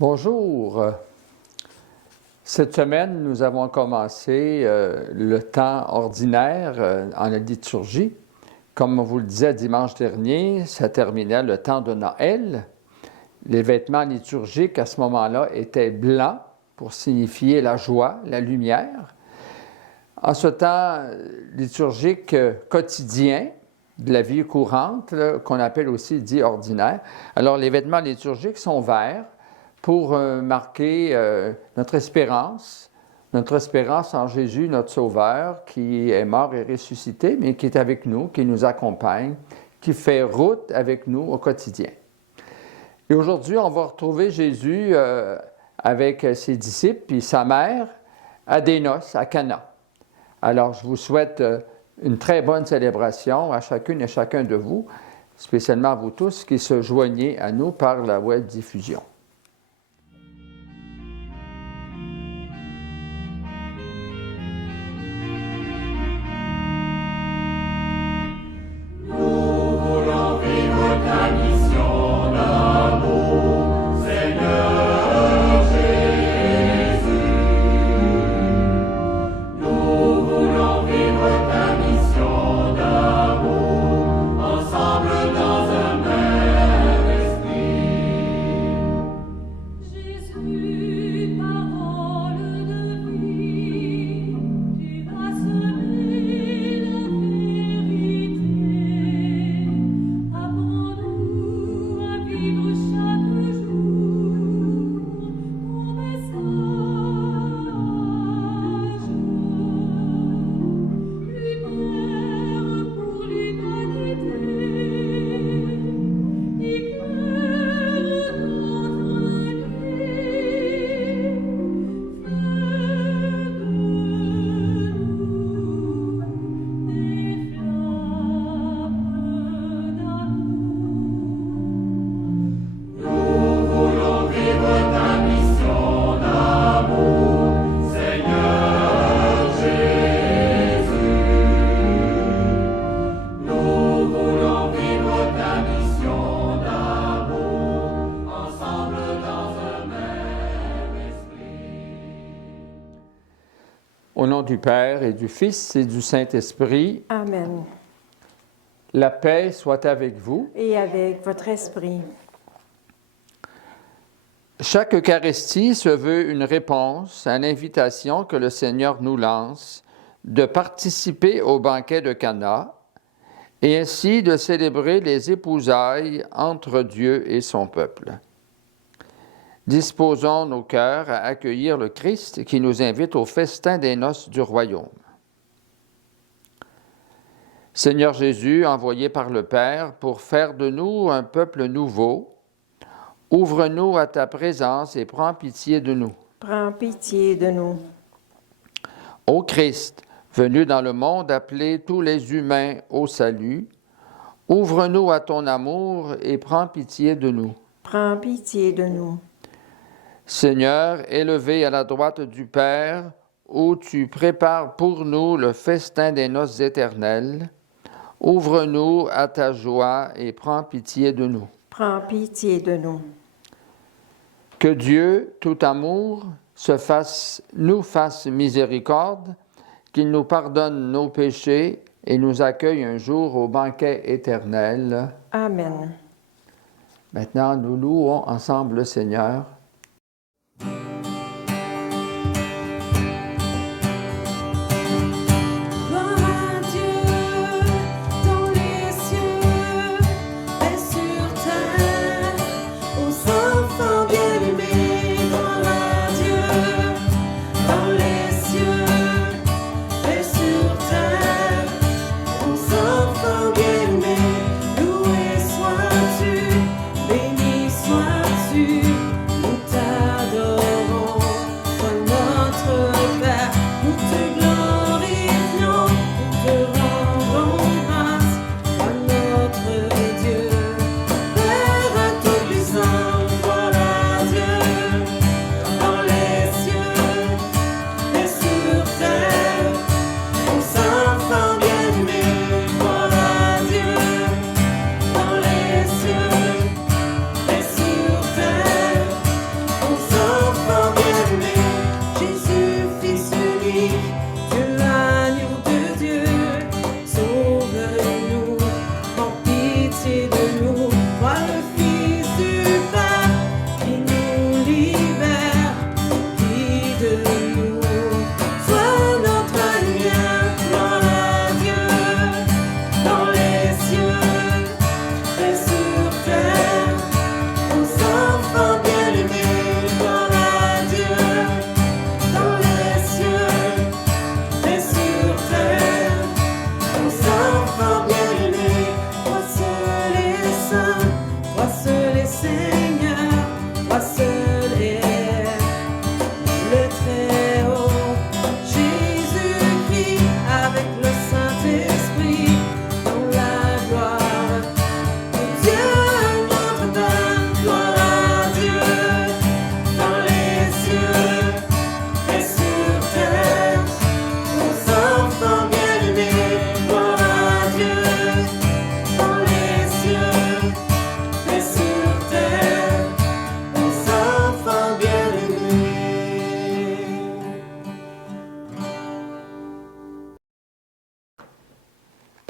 Bonjour. Cette semaine, nous avons commencé le temps ordinaire en la liturgie. Comme on vous le disait dimanche dernier, ça terminait le temps de Noël. Les vêtements liturgiques à ce moment-là étaient blancs pour signifier la joie, la lumière. En ce temps liturgique quotidien de la vie courante, qu'on appelle aussi dit ordinaire, alors les vêtements liturgiques sont verts pour marquer notre espérance en Jésus, notre Sauveur, qui est mort et ressuscité, mais qui est avec nous, qui nous accompagne, qui fait route avec nous au quotidien. Et aujourd'hui, on va retrouver Jésus avec ses disciples et sa mère à des noces, à Cana. Alors, je vous souhaite une très bonne célébration à chacune et chacun de vous, spécialement à vous tous qui se joignez à nous par la web diffusion. Au nom du Père et du Fils et du Saint-Esprit. Amen. La paix soit avec vous. Et avec votre esprit. Chaque Eucharistie se veut une réponse à l'invitation que le Seigneur nous lance de participer au banquet de Cana et ainsi de célébrer les épousailles entre Dieu et son peuple. Disposons nos cœurs à accueillir le Christ qui nous invite au festin des noces du royaume. Seigneur Jésus, envoyé par le Père pour faire de nous un peuple nouveau, ouvre-nous à ta présence et prends pitié de nous. Prends pitié de nous. Ô Christ, venu dans le monde appeler tous les humains au salut, ouvre-nous à ton amour et prends pitié de nous. Prends pitié de nous. Seigneur, élevé à la droite du Père, où tu prépares pour nous le festin des noces éternelles, ouvre-nous à ta joie et prends pitié de nous. Prends pitié de nous. Que Dieu, tout amour, nous fasse miséricorde, qu'il nous pardonne nos péchés et nous accueille un jour au banquet éternel. Amen. Maintenant, nous louons ensemble le Seigneur. Béni sois-tu,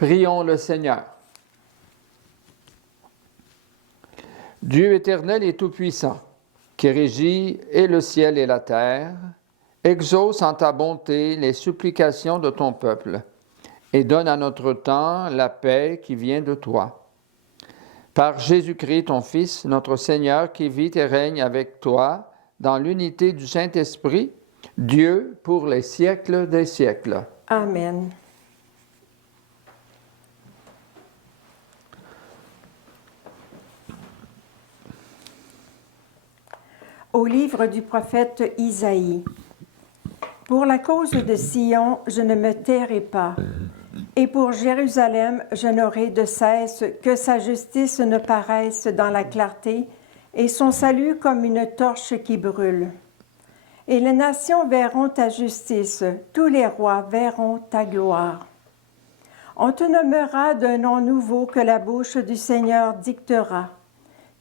Prions le Seigneur. Dieu éternel et tout-puissant, qui régit et le ciel et la terre, exauce en ta bonté les supplications de ton peuple et donne à notre temps la paix qui vient de toi. Par Jésus-Christ, ton Fils, notre Seigneur, qui vit et règne avec toi dans l'unité du Saint-Esprit, Dieu pour les siècles des siècles. Amen. Au livre du prophète Isaïe. Pour la cause de Sion, je ne me tairai pas, et pour Jérusalem, je n'aurai de cesse que sa justice ne paraisse dans la clarté, et son salut comme une torche qui brûle. Et les nations verront ta justice, tous les rois verront ta gloire. On te nommera d'un nom nouveau que la bouche du Seigneur dictera.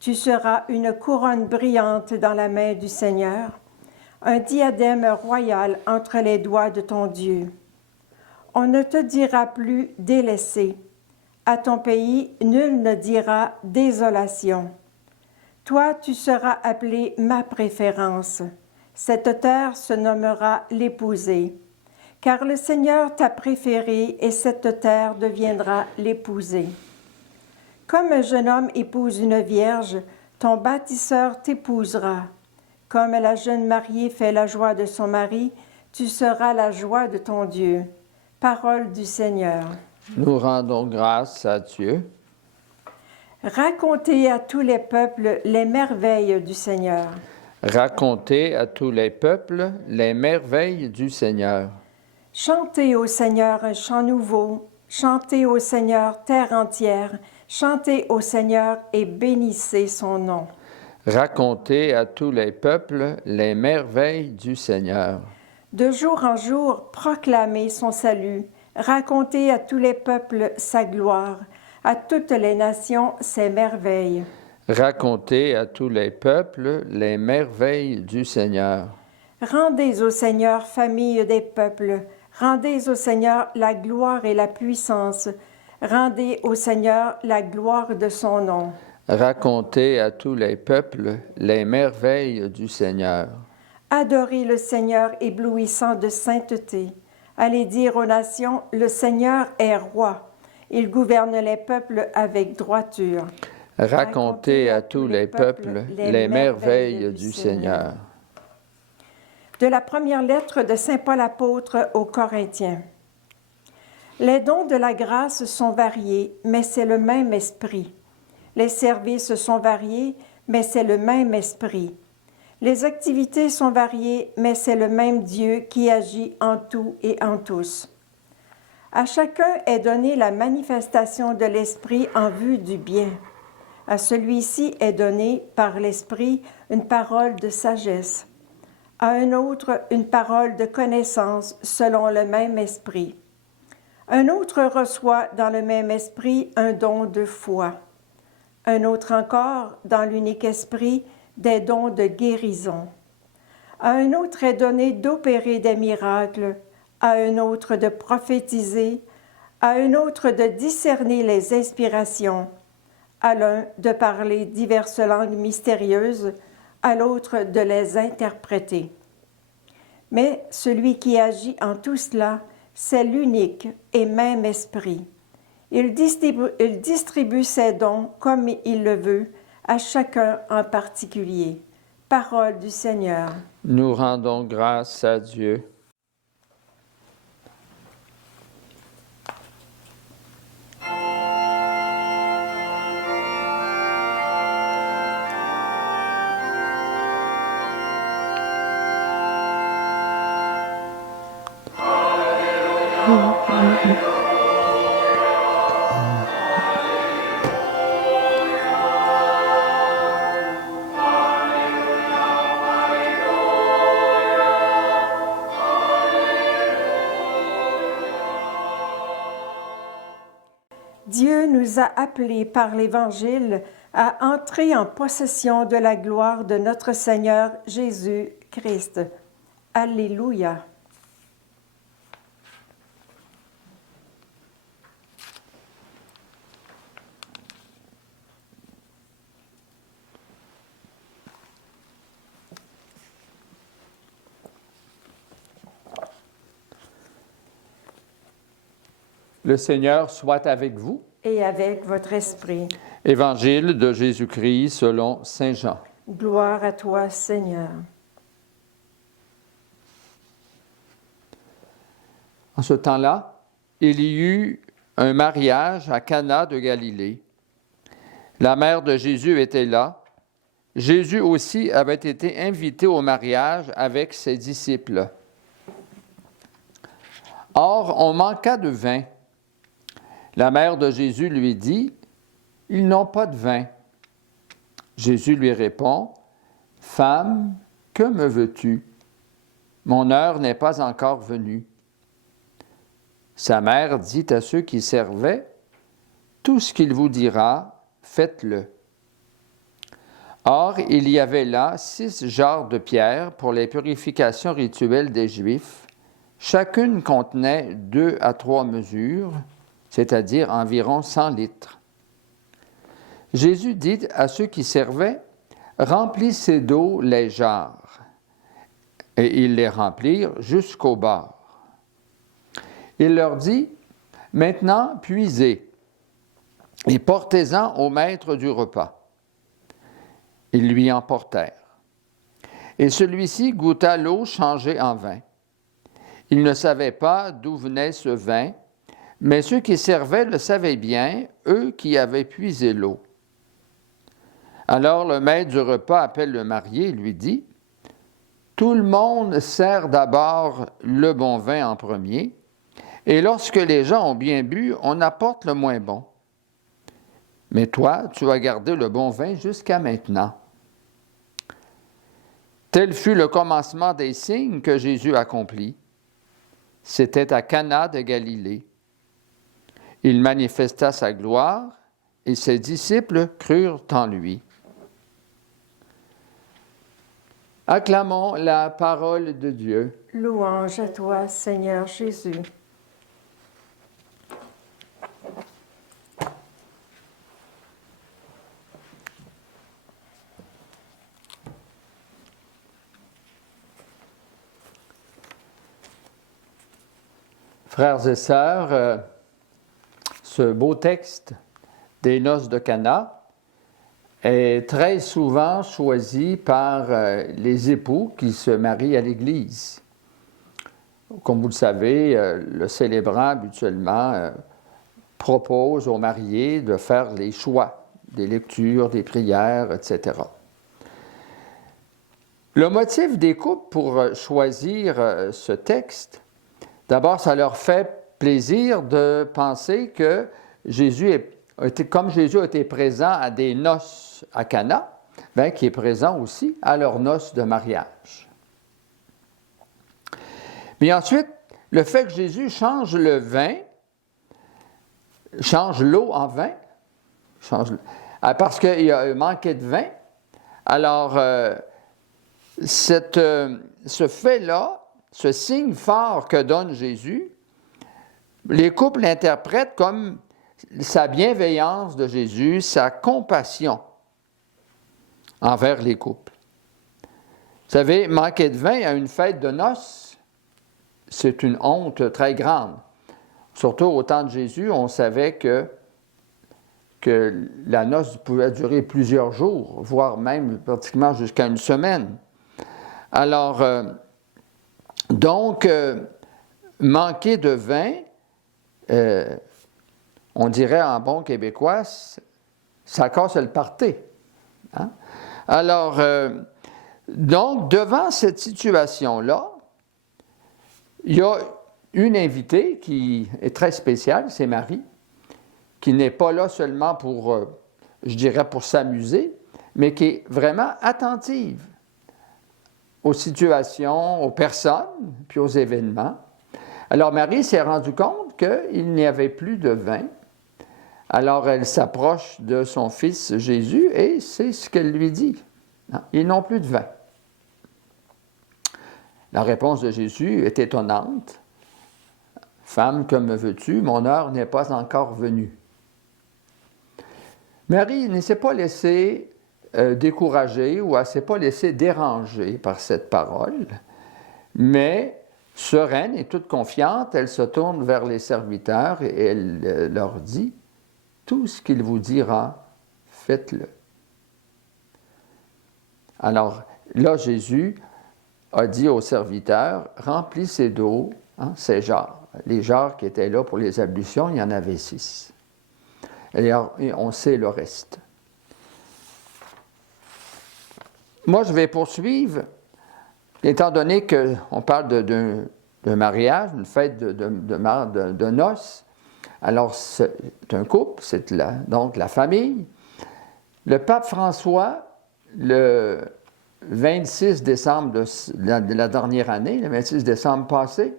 Tu seras une couronne brillante dans la main du Seigneur, un diadème royal entre les doigts de ton Dieu. On ne te dira plus délaissé. À ton pays, nul ne dira désolation. Toi, tu seras appelé ma préférence. Cette terre se nommera l'épousée. Car le Seigneur t'a préféré et cette terre deviendra l'épousée. Comme un jeune homme épouse une vierge, ton bâtisseur t'épousera. Comme la jeune mariée fait la joie de son mari, tu seras la joie de ton Dieu. Parole du Seigneur. Nous rendons grâce à Dieu. Racontez à tous les peuples les merveilles du Seigneur. Racontez à tous les peuples les merveilles du Seigneur. Chantez au Seigneur un chant nouveau. Chantez au Seigneur terre entière. Chantez au Seigneur et bénissez son nom. Racontez à tous les peuples les merveilles du Seigneur. De jour en jour, proclamez son salut. Racontez à tous les peuples sa gloire, à toutes les nations ses merveilles. Racontez à tous les peuples les merveilles du Seigneur. Rendez au Seigneur, famille des peuples. Rendez au Seigneur la gloire et la puissance. Rendez au Seigneur la gloire de son nom. Racontez à tous les peuples les merveilles du Seigneur. Adorez le Seigneur éblouissant de sainteté. Allez dire aux nations, le Seigneur est roi. Il gouverne les peuples avec droiture. Racontez à tous les peuples les merveilles du Seigneur. De la première lettre de saint Paul apôtre aux Corinthiens. Les dons de la grâce sont variés, mais c'est le même esprit. Les services sont variés, mais c'est le même esprit. Les activités sont variées, mais c'est le même Dieu qui agit en tout et en tous. À chacun est donnée la manifestation de l'Esprit en vue du bien. À celui-ci est donnée par l'Esprit une parole de sagesse. À un autre, une parole de connaissance selon le même Esprit. Un autre reçoit dans le même Esprit un don de foi. Un autre encore, dans l'unique Esprit, des dons de guérison. À un autre est donné d'opérer des miracles, à un autre de prophétiser, à un autre de discerner les inspirations, à l'un de parler diverses langues mystérieuses, à l'autre de les interpréter. Mais celui qui agit en tout cela, c'est l'unique et même Esprit. Il distribue ses dons comme il le veut, à chacun en particulier. Parole du Seigneur. Nous rendons grâce à Dieu. Dieu nous a appelés par l'Évangile à entrer en possession de la gloire de notre Seigneur Jésus-Christ. Alléluia. Le Seigneur soit avec vous. Et avec votre esprit. Évangile de Jésus-Christ selon saint Jean. Gloire à toi, Seigneur. En ce temps-là, il y eut un mariage à Cana de Galilée. La mère de Jésus était là. Jésus aussi avait été invité au mariage avec ses disciples. Or, on manqua de vin. La mère de Jésus lui dit, « Ils n'ont pas de vin. » Jésus lui répond, « Femme, que me veux-tu? Mon heure n'est pas encore venue. » Sa mère dit à ceux qui servaient, « Tout ce qu'il vous dira, faites-le. » Or, il y avait là 6 jarres de pierre pour les purifications rituelles des Juifs. Chacune contenait 2 à 3 mesures, c'est-à-dire environ 100 litres. Jésus dit à ceux qui servaient, « Remplissez d'eau les jarres. » Et ils les remplirent jusqu'au bord. Il leur dit, « Maintenant, puisez et portez-en au maître du repas. » Ils lui en portèrent. Et celui-ci goûta l'eau changée en vin. Il ne savait pas d'où venait ce vin, mais ceux qui servaient le savaient bien, eux qui avaient puisé l'eau. Alors le maître du repas appelle le marié et lui dit, « Tout le monde sert d'abord le bon vin en premier, et lorsque les gens ont bien bu, on apporte le moins bon. Mais toi, tu as gardé le bon vin jusqu'à maintenant. » Tel fut le commencement des signes que Jésus accomplit. C'était à Cana de Galilée. Il manifesta sa gloire et ses disciples crurent en lui. Acclamons la parole de Dieu. Louange à toi, Seigneur Jésus. Frères et sœurs, ce beau texte des noces de Cana est très souvent choisi par les époux qui se marient à l'Église. Comme vous le savez, le célébrant habituellement propose aux mariés de faire les choix, des lectures, des prières, etc. Le motif des couples pour choisir ce texte, d'abord, ça leur fait plaisir de penser que comme Jésus a été présent à des noces à Cana, bien, qu'il est présent aussi à leurs noces de mariage. Mais ensuite, le fait que Jésus change le vin, change l'eau en vin, parce qu'il a manqué de vin, alors ce fait-là, ce signe fort que donne Jésus, les couples l'interprètent comme sa bienveillance de Jésus, sa compassion envers les couples. Vous savez, manquer de vin à une fête de noces, c'est une honte très grande. Surtout au temps de Jésus, on savait que la noce pouvait durer plusieurs jours, voire même pratiquement jusqu'à une semaine. Alors, manquer de vin, on dirait en bon québécois, ça casse le party. Hein? Alors, devant cette situation-là, il y a une invitée qui est très spéciale, c'est Marie, qui n'est pas là seulement pour s'amuser, mais qui est vraiment attentive aux situations, aux personnes, puis aux événements. Alors Marie s'est rendue compte qu'il n'y avait plus de vin. Alors elle s'approche de son fils Jésus et c'est ce qu'elle lui dit. Ils n'ont plus de vin. La réponse de Jésus est étonnante. « Femme, que me veux-tu? Mon heure n'est pas encore venue. » Marie ne s'est pas laissée décourager ou elle ne s'est pas laissée déranger par cette parole, mais sereine et toute confiante, elle se tourne vers les serviteurs et elle leur dit, « Tout ce qu'il vous dira, faites-le. » Alors là, Jésus a dit aux serviteurs, « Remplissez d'eau ces jarres. » Les jarres qui étaient là pour les ablutions, il y en avait 6. Et on sait le reste. Moi, je vais poursuivre, étant donné qu'on parle d'un mariage, une fête de noces. Alors, c'est un couple, c'est donc la famille. Le pape François, le 26 décembre de la dernière année, le 26 décembre passé,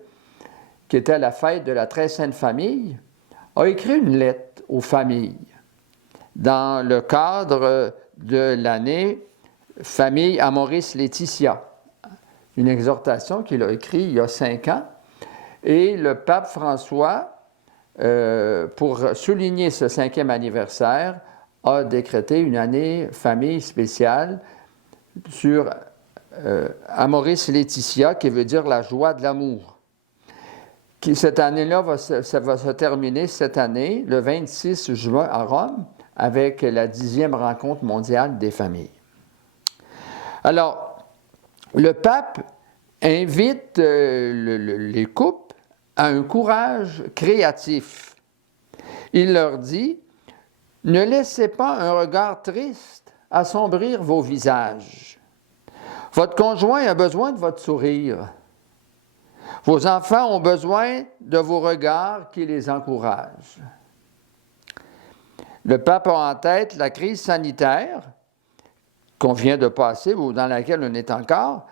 qui était la fête de la Très Sainte Famille, a écrit une lettre aux familles dans le cadre de l'année Famille Amoris Laetitia, une exhortation qu'il a écrite il y a 5 ans. Et le pape François, pour souligner ce 5e anniversaire, a décrété une année famille spéciale sur Amoris Laetitia, qui veut dire la joie de l'amour. Cette année-là, ça va se terminer cette année, le 26 juin à Rome, avec la 10e rencontre mondiale des familles. Alors, le pape invite les couples à un courage créatif. Il leur dit, « Ne laissez pas un regard triste assombrir vos visages. Votre conjoint a besoin de votre sourire. Vos enfants ont besoin de vos regards qui les encouragent. » Le pape a en tête la crise sanitaire qu'on vient de passer ou dans laquelle on est encore,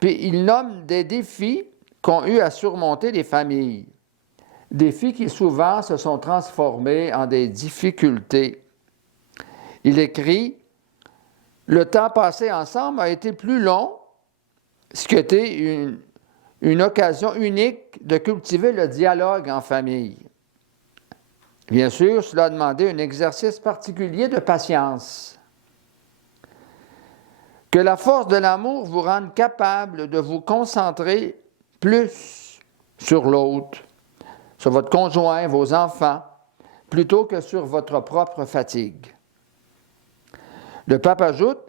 puis il nomme des défis qu'ont eu à surmonter les familles. Défis qui souvent se sont transformés en des difficultés. Il écrit « Le temps passé ensemble a été plus long, ce qui a été une occasion unique de cultiver le dialogue en famille. Bien sûr, cela a demandé un exercice particulier de patience. Que la force de l'amour vous rende capable de vous concentrer plus sur l'autre, sur votre conjoint, vos enfants, plutôt que sur votre propre fatigue. » Le pape ajoute,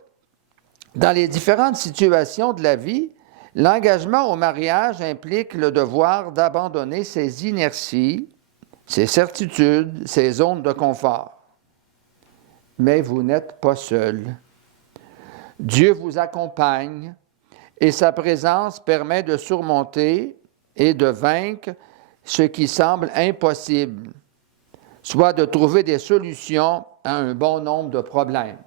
« Dans les différentes situations de la vie, l'engagement au mariage implique le devoir d'abandonner ses inerties, ses certitudes, ses zones de confort. Mais vous n'êtes pas seul. Dieu vous accompagne et sa présence permet de surmonter et de vaincre ce qui semble impossible, soit de trouver des solutions à un bon nombre de problèmes. »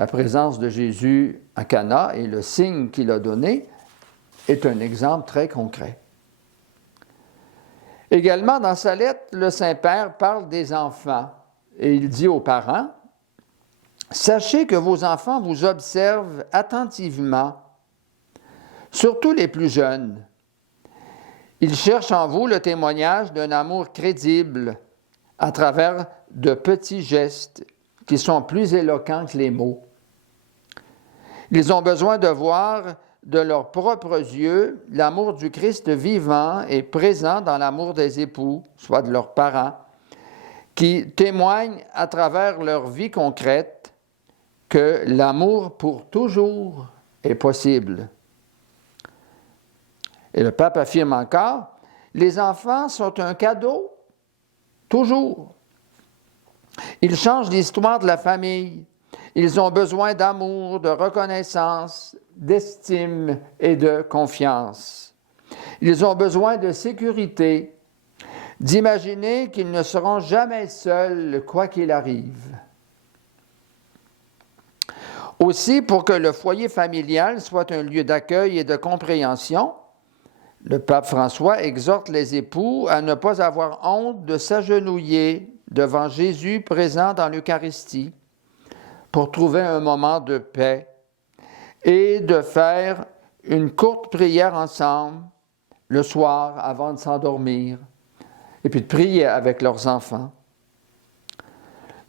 La présence de Jésus à Cana et le signe qu'il a donné est un exemple très concret. Également, dans sa lettre, le Saint-Père parle des enfants et il dit aux parents, « Sachez que vos enfants vous observent attentivement, surtout les plus jeunes. Ils cherchent en vous le témoignage d'un amour crédible à travers de petits gestes qui sont plus éloquents que les mots. Ils ont besoin de voir de leurs propres yeux l'amour du Christ vivant et présent dans l'amour des époux, soit de leurs parents, qui témoignent à travers leur vie concrète que l'amour pour toujours est possible. » Et le pape affirme encore, « Les enfants sont un cadeau, toujours. Ils changent l'histoire de la famille. Ils ont besoin d'amour, de reconnaissance, d'estime et de confiance. Ils ont besoin de sécurité, d'imaginer qu'ils ne seront jamais seuls, quoi qu'il arrive. Aussi, pour que le foyer familial soit un lieu d'accueil et de compréhension, le pape François exhorte les époux à ne pas avoir honte de s'agenouiller devant Jésus présent dans l'Eucharistie pour trouver un moment de paix et de faire une courte prière ensemble le soir avant de s'endormir et puis de prier avec leurs enfants.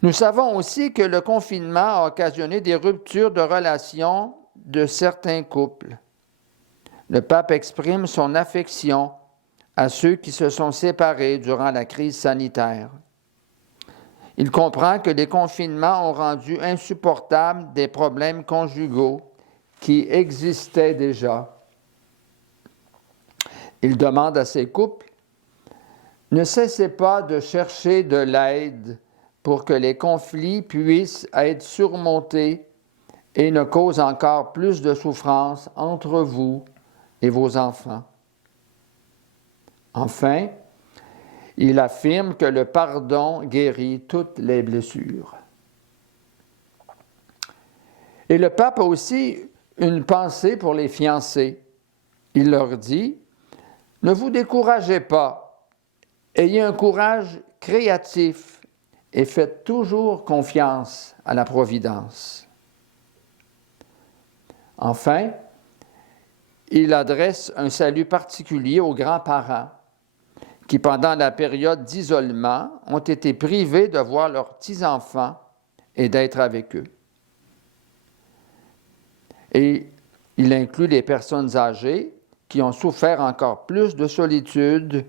Nous savons aussi que le confinement a occasionné des ruptures de relations de certains couples. le pape exprime son affection à ceux qui se sont séparés durant la crise sanitaire. Il comprend que les confinements ont rendu insupportables des problèmes conjugaux qui existaient déjà. Il demande à ces couples: ne cessez pas de chercher de l'aide pour que les conflits puissent être surmontés et ne causent encore plus de souffrance entre vous et vos enfants. Enfin, il affirme que le pardon guérit toutes les blessures. Et le pape a aussi une pensée pour les fiancés. Il leur dit: ne vous découragez pas, ayez un courage créatif et faites toujours confiance à la Providence. Enfin, il adresse un salut particulier aux grands-parents qui, pendant la période d'isolement, ont été privés de voir leurs petits-enfants et d'être avec eux. Et il inclut les personnes âgées qui ont souffert encore plus de solitude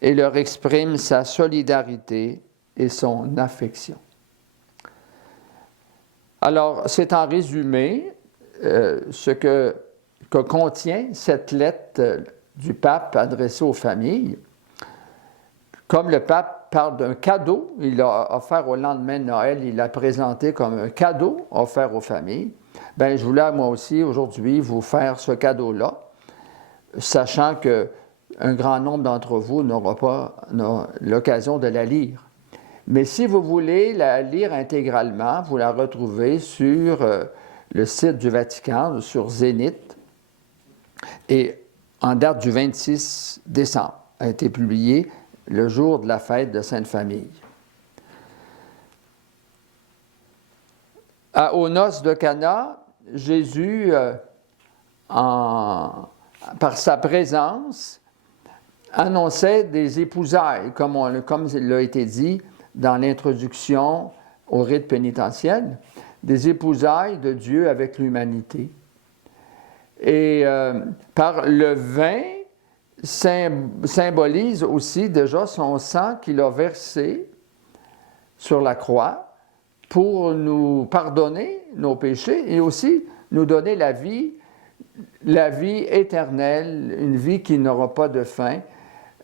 et leur exprime sa solidarité et son affection. Alors, c'est en résumé ce que contient cette lettre du pape adressée aux familles. Comme le pape parle d'un cadeau, il l'a offert au lendemain de Noël, il l'a présenté comme un cadeau offert aux familles. Bien, je voulais moi aussi aujourd'hui vous faire ce cadeau-là, sachant qu'un grand nombre d'entre vous n'aura pas l'occasion de la lire. Mais si vous voulez la lire intégralement, vous la retrouvez sur le site du Vatican, sur Zénith, et en date du 26 décembre, a été publiée le jour de la fête de Sainte-Famille. Aux noces de Cana, Jésus, par sa présence, annonçait des épousailles, comme il a été dit dans l'introduction au rite pénitentiel, des épousailles de Dieu avec l'humanité. Et par le vin, symbolise aussi déjà son sang qu'il a versé sur la croix pour nous pardonner nos péchés et aussi nous donner la vie éternelle, une vie qui n'aura pas de fin,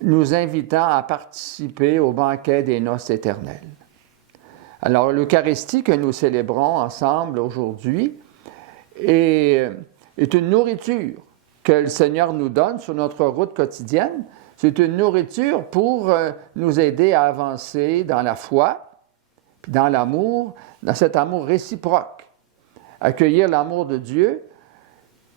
nous invitant à participer au banquet des noces éternelles. Alors, l'Eucharistie que nous célébrons ensemble aujourd'hui est une nourriture que le Seigneur nous donne sur notre route quotidienne. C'est une nourriture pour nous aider à avancer dans la foi, puis dans l'amour, dans cet amour réciproque. Accueillir l'amour de Dieu,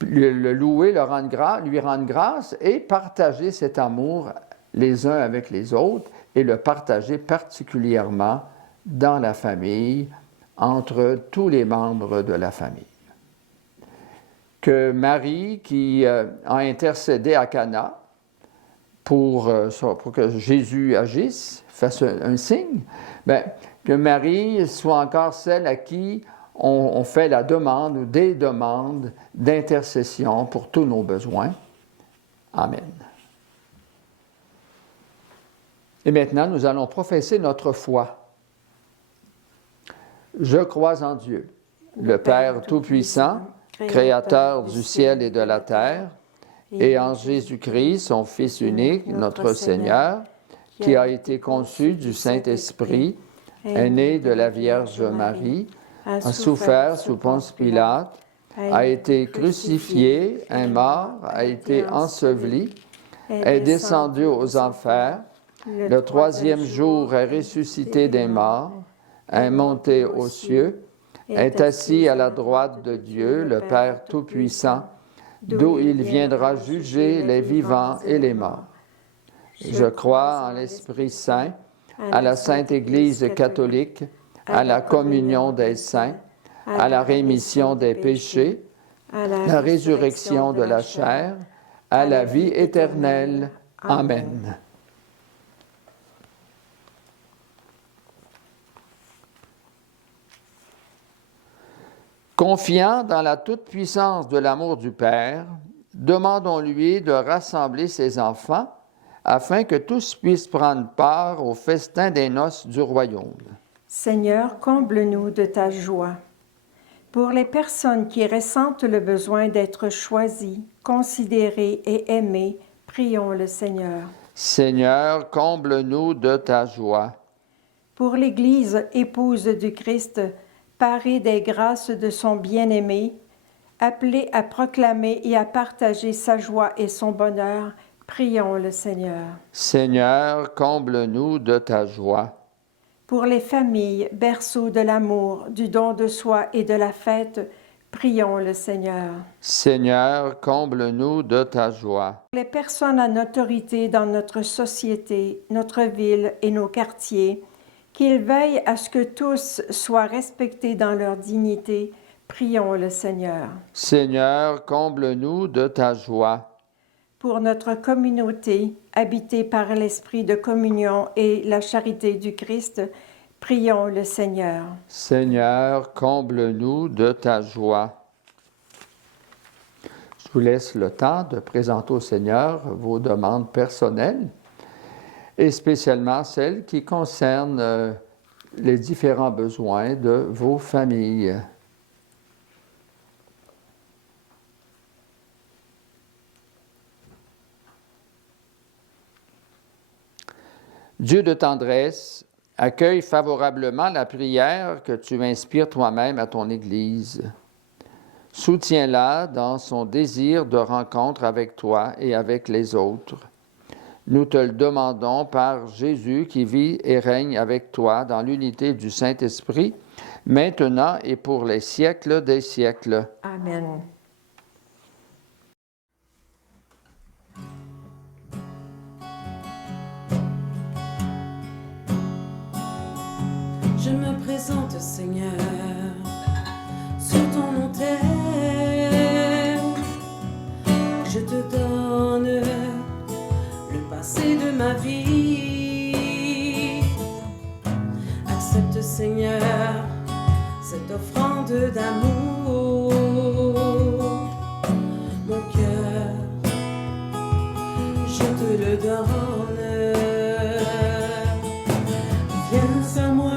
le louer, lui rendre grâce et partager cet amour les uns avec les autres et le partager particulièrement dans la famille, entre tous les membres de la famille. Que Marie, qui a intercédé à Cana pour que Jésus agisse, fasse un signe, bien, que Marie soit encore celle à qui on fait la demande ou des demandes d'intercession pour tous nos besoins. Amen. Et maintenant, nous allons professer notre foi. Je crois en Dieu, le Père Tout-Puissant, Créateur du ciel et de la terre, et en Jésus-Christ, son Fils unique, notre Seigneur, qui a été conçu du Saint-Esprit, est né de la Vierge Marie, a souffert sous Ponce Pilate, a été crucifié, est mort, a été enseveli, est descendu aux enfers, le troisième jour est ressuscité des morts, est monté aux cieux, est assis à la droite de Dieu, le Père Tout-Puissant, d'où il viendra juger les vivants et les morts. Je crois en l'Esprit Saint, à la Sainte Église catholique, à la communion des saints, à la rémission des péchés, à la résurrection de la chair, à la vie éternelle. Amen. Confiant dans la toute-puissance de l'amour du Père, demandons-lui de rassembler ses enfants afin que tous puissent prendre part au festin des noces du royaume. Seigneur, comble-nous de ta joie. Pour les personnes qui ressentent le besoin d'être choisies, considérées et aimées, prions le Seigneur. Seigneur, comble-nous de ta joie. Pour l'Église, épouse du Christ, parée des grâces de son bien-aimé, appelée à proclamer et à partager sa joie et son bonheur, prions le Seigneur. Seigneur, comble-nous de ta joie. Pour les familles, berceaux de l'amour, du don de soi et de la fête, prions le Seigneur. Seigneur, comble-nous de ta joie. Pour les personnes en autorité dans notre société, notre ville et nos quartiers, qu'ils veillent à ce que tous soient respectés dans leur dignité, prions le Seigneur. Seigneur, comble-nous de ta joie. Pour notre communauté, habitée par l'esprit de communion et la charité du Christ, prions le Seigneur. Seigneur, comble-nous de ta joie. Je vous laisse le temps de présenter au Seigneur vos demandes personnelles et spécialement celles qui concernent les différents besoins de vos familles. Dieu de tendresse, accueille favorablement la prière que tu inspires toi-même à ton Église. Soutiens-la dans son désir de rencontre avec toi et avec les autres. Nous te le demandons par Jésus qui vit et règne avec toi dans l'unité du Saint-Esprit, maintenant et pour les siècles des siècles. Amen. Je me présente, Seigneur, sur ton autel. Je te donne le passé de ma vie. Accepte, Seigneur, cette offrande d'amour. Mon cœur, je te le donne. Viens à moi.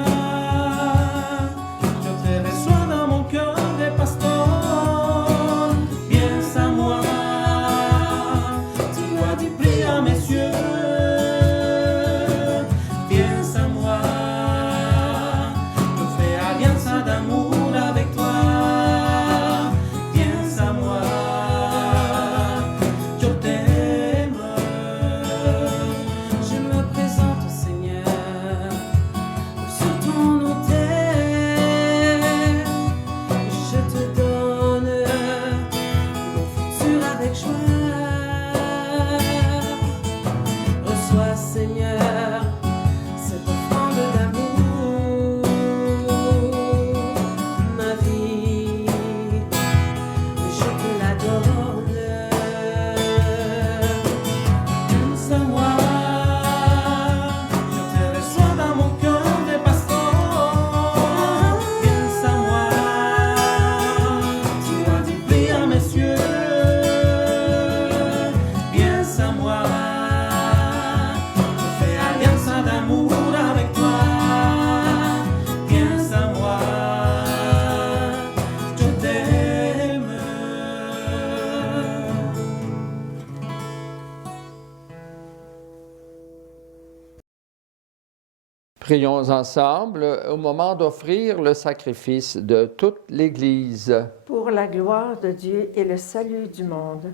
Prions ensemble au moment d'offrir le sacrifice de toute l'Église. Pour la gloire de Dieu et le salut du monde.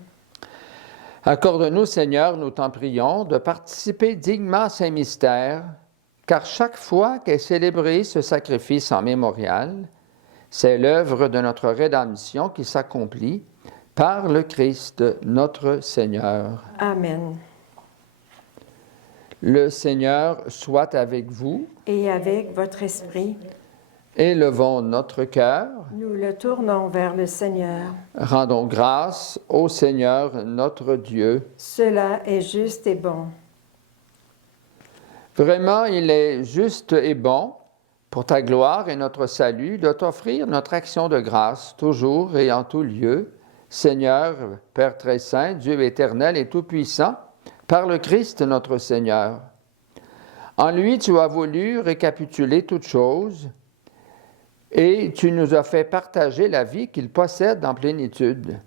Accorde-nous, Seigneur, nous t'en prions, de participer dignement à ces mystères, car chaque fois qu'est célébré ce sacrifice en mémorial, c'est l'œuvre de notre rédemption qui s'accomplit par le Christ, notre Seigneur. Amen. Le Seigneur soit avec vous. Et avec votre esprit, Élevons notre cœur. nous le tournons vers le Seigneur. Rendons grâce au Seigneur notre Dieu. Cela est juste et bon. Vraiment, il est juste et bon, pour ta gloire et notre salut, de t'offrir notre action de grâce, toujours et en tout lieu, Seigneur, Père très saint, Dieu éternel et tout-puissant, par le Christ notre Seigneur. En lui, tu as voulu récapituler toutes choses et tu nous as fait partager la vie qu'il possède en plénitude.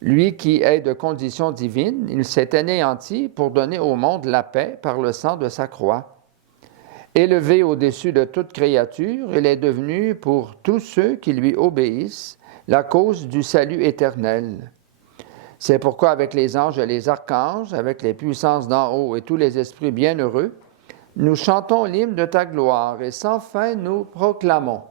Lui qui est de condition divine, il s'est anéanti pour donner au monde la paix par le sang de sa croix. Élevé au-dessus de toute créature, il est devenu pour tous ceux qui lui obéissent la cause du salut éternel. C'est pourquoi avec les anges et les archanges, avec les puissances d'en haut et tous les esprits bienheureux, nous chantons l'hymne de ta gloire et sans fin nous proclamons.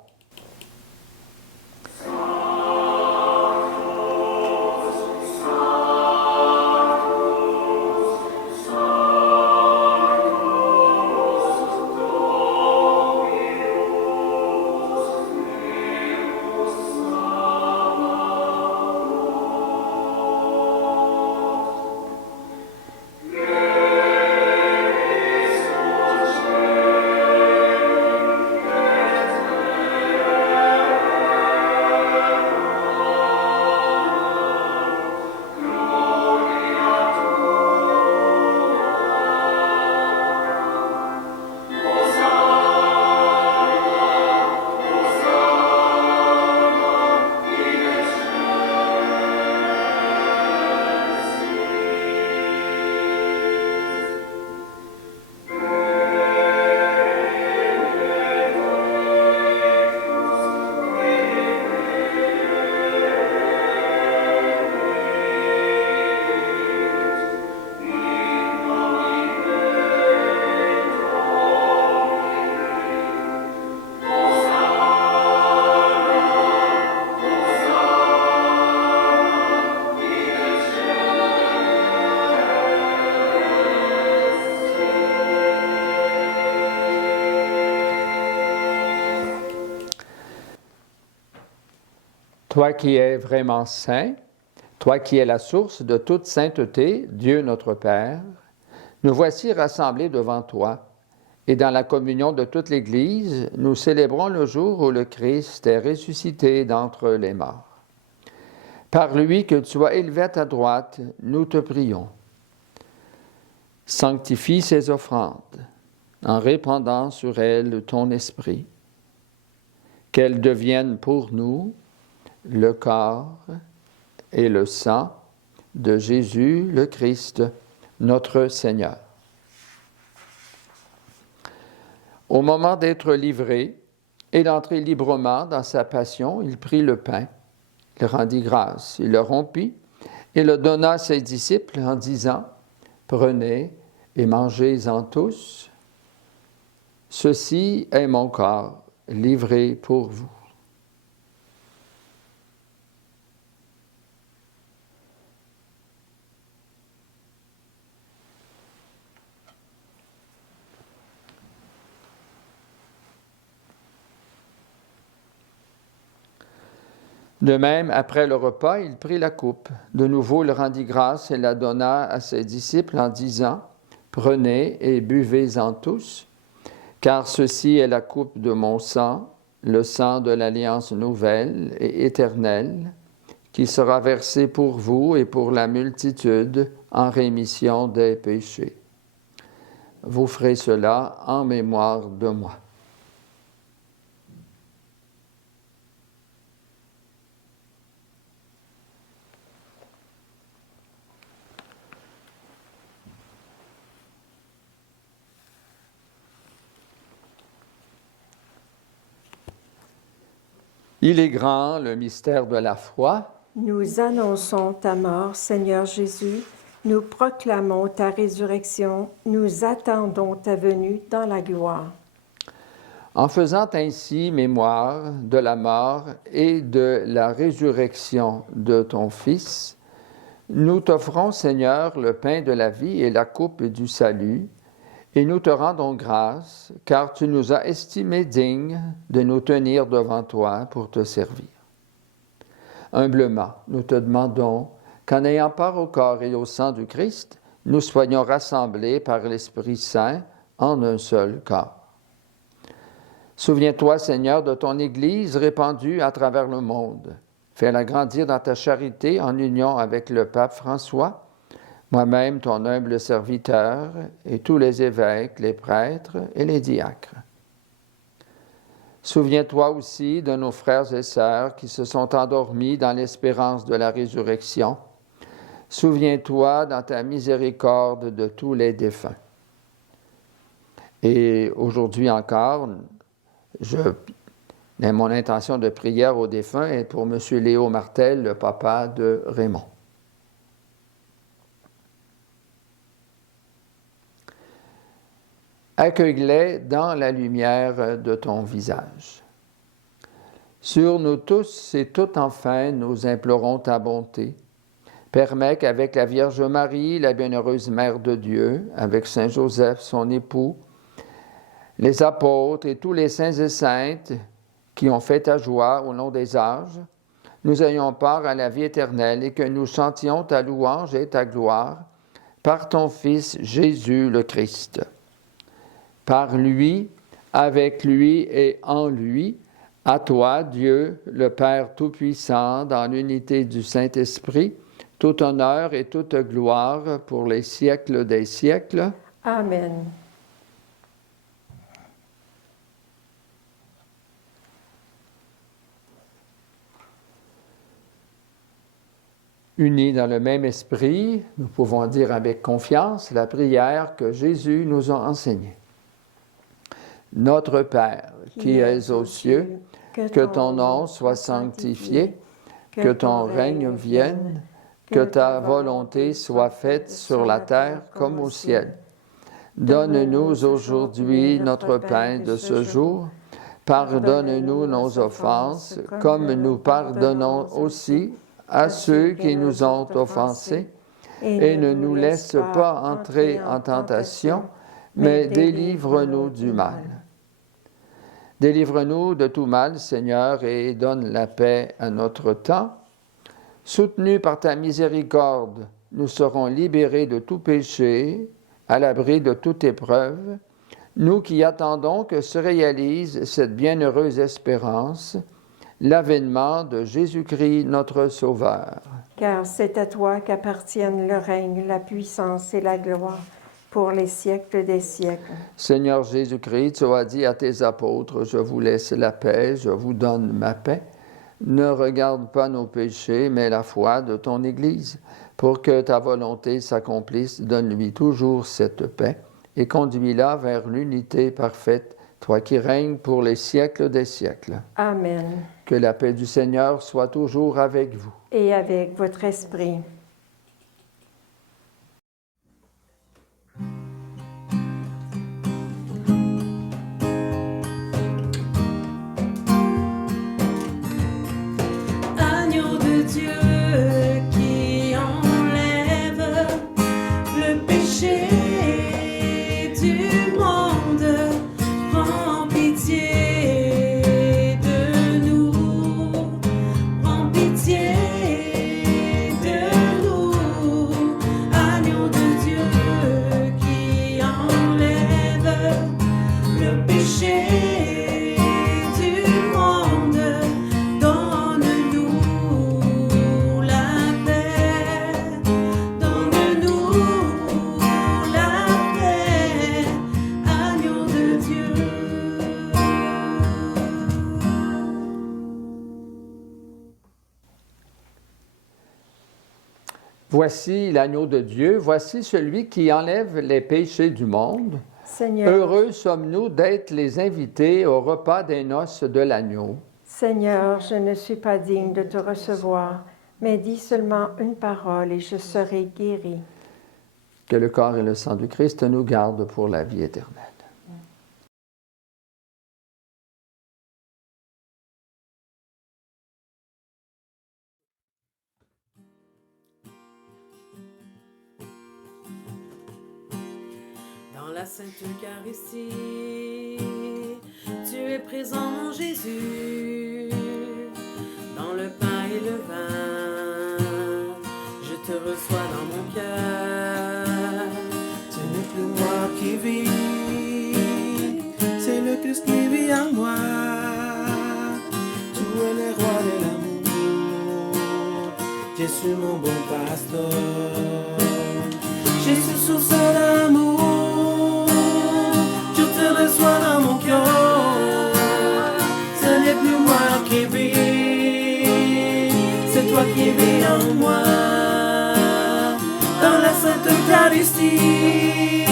Toi qui es vraiment saint, toi qui es la source de toute sainteté, Dieu notre Père, nous voici rassemblés devant toi, et dans la communion de toute l'Église, nous célébrons le jour où le Christ est ressuscité d'entre les morts. Par lui que tu as élevé à ta droite, nous te prions. Sanctifie ces offrandes, en répandant sur elles ton esprit, qu'elles deviennent pour nous le corps et le sang de Jésus le Christ, notre Seigneur. Au moment d'être livré et d'entrer librement dans sa passion, il prit le pain, il rendit grâce, il le rompit et le donna à ses disciples en disant « Prenez et mangez-en tous, ceci est mon corps livré pour vous. » De même, après le repas, il prit la coupe. De nouveau, il rendit grâce et la donna à ses disciples en disant « Prenez et buvez-en tous, car ceci est la coupe de mon sang, le sang de l'alliance nouvelle et éternelle, qui sera versé pour vous et pour la multitude en rémission des péchés. Vous ferez cela en mémoire de moi. » Il est grand, le mystère de la foi. Nous annonçons ta mort, Seigneur Jésus. Nous proclamons ta résurrection. Nous attendons ta venue dans la gloire. En faisant ainsi mémoire de la mort et de la résurrection de ton Fils, nous t'offrons, Seigneur, le pain de la vie et la coupe du salut, et nous te rendons grâce, car tu nous as estimés dignes de nous tenir devant toi pour te servir. Humblement, nous te demandons qu'en ayant part au corps et au sang du Christ, nous soyons rassemblés par l'Esprit Saint en un seul corps. Souviens-toi, Seigneur, de ton Église répandue à travers le monde. Fais-la grandir dans ta charité en union avec le pape François, moi-même ton humble serviteur, et tous les évêques, les prêtres et les diacres. Souviens-toi aussi de nos frères et sœurs qui se sont endormis dans l'espérance de la résurrection. Souviens-toi dans ta miséricorde de tous les défunts. Et aujourd'hui encore, mon intention de prière aux défunts est pour M. Léo Martel, le papa de Raymond. Accueille-les dans la lumière de ton visage. Sur nous tous et toutes enfin, nous implorons ta bonté. Permets qu'avec la Vierge Marie, la bienheureuse Mère de Dieu, avec Saint Joseph, son époux, les apôtres et tous les saints et saintes qui ont fait ta joie au long des âges, nous ayons part à la vie éternelle et que nous chantions ta louange et ta gloire par ton Fils Jésus le Christ. Par lui, avec lui et en lui, à toi, Dieu, le Père Tout-Puissant, dans l'unité du Saint-Esprit, tout honneur et toute gloire pour les siècles des siècles. Amen. Unis dans le même esprit, nous pouvons dire avec confiance la prière que Jésus nous a enseignée. Notre Père, qui es aux cieux, que ton nom soit sanctifié, que ton règne vienne, que ta volonté soit faite sur la terre comme au ciel. Donne-nous aujourd'hui notre pain de ce jour. Pardonne-nous nos offenses, comme nous pardonnons aussi à ceux qui nous ont offensés. Et ne nous laisse pas entrer en tentation, mais délivre-nous du mal. Délivre-nous de tout mal, Seigneur, et donne la paix à notre temps. Soutenus par ta miséricorde, nous serons libérés de tout péché, à l'abri de toute épreuve, nous qui attendons que se réalise cette bienheureuse espérance, l'avènement de Jésus-Christ notre Sauveur. Car c'est à toi qu'appartiennent le règne, la puissance et la gloire pour les siècles des siècles. Seigneur Jésus-Christ, tu as dit à tes apôtres, je vous laisse la paix, je vous donne ma paix. Ne regarde pas nos péchés, mais la foi de ton Église. Pour que ta volonté s'accomplisse, donne-lui toujours cette paix et conduis-la vers l'unité parfaite, toi qui règnes pour les siècles des siècles. Amen. Que la paix du Seigneur soit toujours avec vous. Et avec votre esprit. Agneau de Dieu qui enlève le péché du monde, prends pitié de nous, prends pitié de nous. Agneau de Dieu qui enlève le péché du monde, donne-nous la paix, donne-nous la paix, agneau de Dieu. Voici l'agneau de Dieu, voici celui qui enlève les péchés du monde. Seigneur, Heureux sommes-nous d'être les invités au repas des noces de l'agneau. Seigneur, je ne suis pas digne de te recevoir, mais dis seulement une parole et je serai guéri. Que le corps et le sang du Christ nous gardent pour la vie éternelle. Dans la Sainte Eucharistie, tu es présent, mon Jésus. Dans le pain et le vin, je te reçois dans mon cœur. Ce n'est plus moi qui vis, c'est le Christ qui vit en moi. Tu es le roi de l'amour, Jésus mon bon pasteur. Jésus source d'amour, je te reçois dans mon cœur. Ce n'est plus moi qui vis, c'est toi qui vis en moi. Dans la Sainte Eucharistie,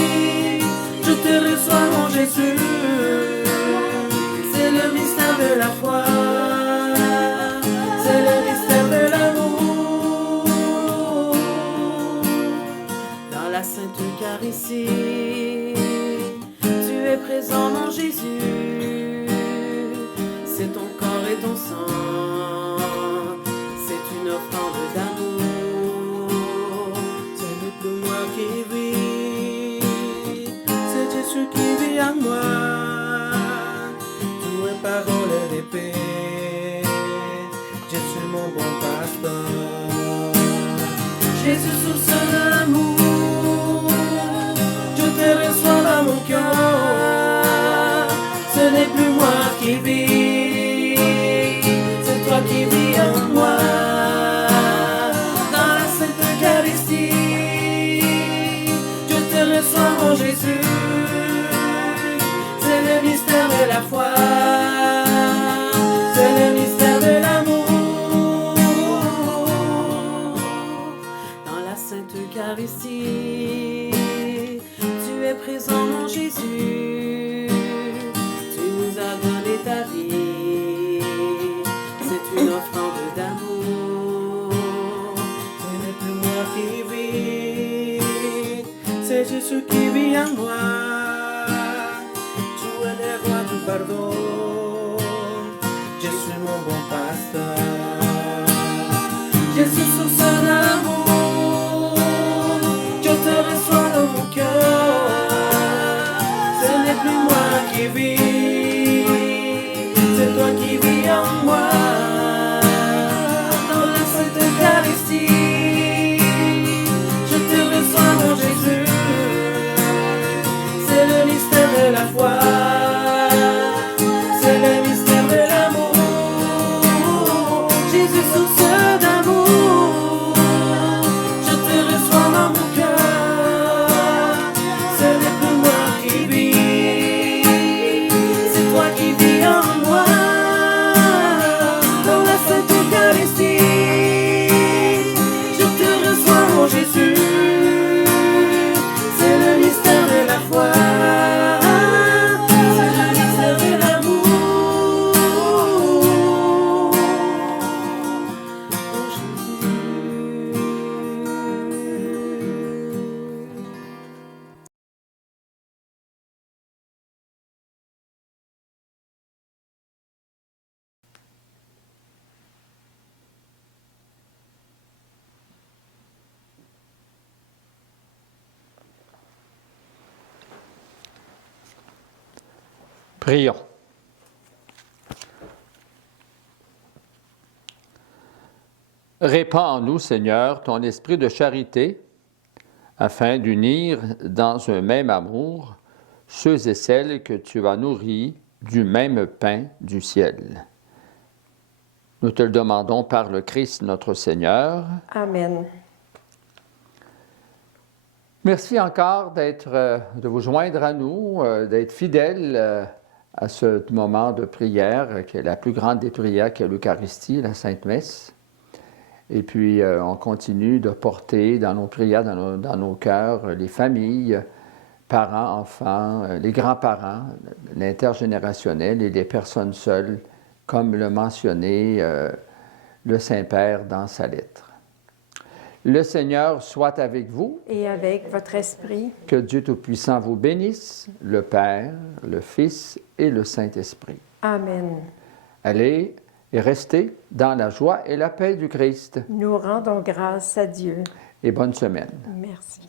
je te reçois mon Jésus. C'est le mystère de la foi, c'est le mystère de l'amour. Dans la Sainte Eucharistie, tu es présent mon Jésus. C'est ton corps et ton sang, c'est une offrande d'amour. Ce n'est plus moi qui vis, c'est Jésus qui vit en moi. Tu es parole de paix, Jésus mon bon pasteur. Jésus source d'amour, je te reçois dans mon cœur. Ce n'est plus moi qui vis, c'est toi qui vis en moi. Dans la Sainte Eucharistie, je te reçois mon Jésus. C'est le mystère de la foi, c'est le mystère de l'amour. Dans la Sainte Eucharistie, tu es présent mon Jésus. Tu nous as donné ta vie, c'est une offrande d'amour. Ce n'est plus moi qui vis, c'est Jésus qui vit en moi. Tu es le roi du pardon, Jésus mon bon pasteur. Jésus source d'amour, je te reçois dans mon cœur. Ce n'est plus moi qui vis, c'est toi qui vis en moi. Dans la Sainte Eucharistie, je te reçois mon Jésus. C'est le mystère de la foi, c'est le mystère de l'amour. Jésus source d'amour, je te reçois dans mon cœur. Ce n'est plus moi qui vis, c'est toi qui vis en moi. Dans la Sainte Eucharistie, je te reçois mon Jésus. C'est le mystère de la foi, c'est le mystère de l'amour. Oh Jésus. Prions. Répands en nous, Seigneur, ton esprit de charité, afin d'unir dans un même amour ceux et celles que tu as nourris du même pain du ciel. Nous te le demandons par le Christ notre Seigneur. Amen. Merci encore de vous joindre à nous, d'être fidèles à ce moment de prière, qui est la plus grande des prières, qui est l'Eucharistie, la Sainte Messe. Et puis, on continue de porter dans nos prières, dans nos cœurs, les familles, parents, enfants, les grands-parents, l'intergénérationnel et les personnes seules, comme le mentionnait le Saint-Père dans sa lettre. Le Seigneur soit avec vous. Et avec votre esprit. Que Dieu Tout-Puissant vous bénisse, le Père, le Fils et le Saint-Esprit. Amen. Allez et restez dans la joie et la paix du Christ. Nous rendons grâce à Dieu. Et bonne semaine. Merci.